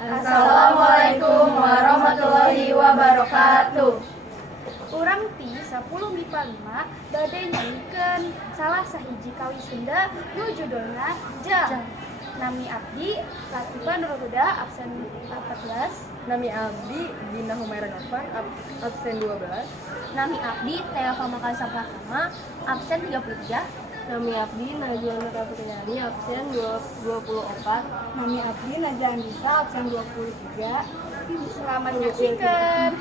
Assalamualaikum warahmatullahi wabarakatuh. Urang ti 10 MIPA 5 bade nyanyiikeun salah sahiji kawi Sunda nu judulna Jang. Nami abdi Latifah Nurhuda absen 14. Nami abdi Dina Humaira Nafan absen 12. Nami abdi Teafa Makasa Pratama absen 33. Nami abdi Najwa Nuraputri absen 24. Nami abdi Najwa Andisa absen 23. Selamat menyaksikan.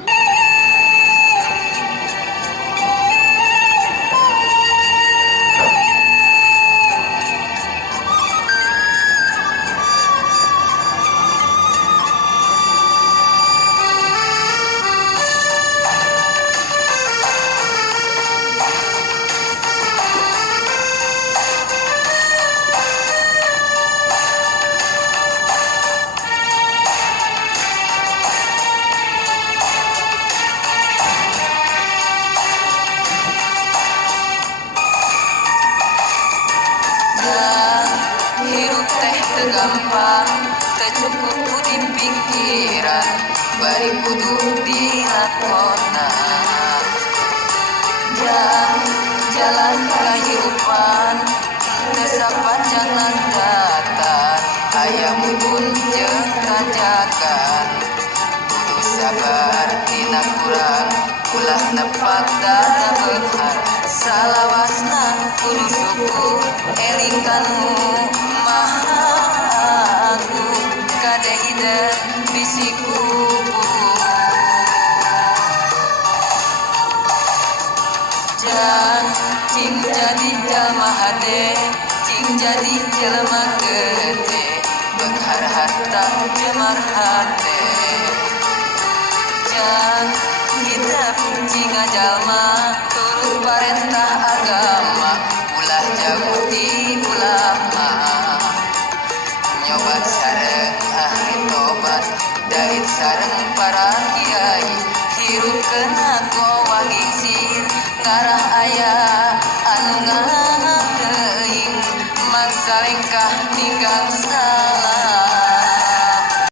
Hirup teh tegampang, tecukup di pikiran, bari kudu dilakona. Jalan kehidupan, tesapanjangan datar, aya mubun jeung kajakan. Kudu sabar tina kurang, ulah nepak dada beunghar, salawasna kudu syukur elingkanmu maha agung kade ide bisiku cing jadi jalma hade cing jadi jalma gede bekhar harta jemar hade jang hidup cing jalma turut parentah agama ulah jauh di ulama nyobat sareng ahli tobat dait sareng para kiai hirup kena kowa gingsir ngarah ayah anu ngalahin maksa lengkah ninggang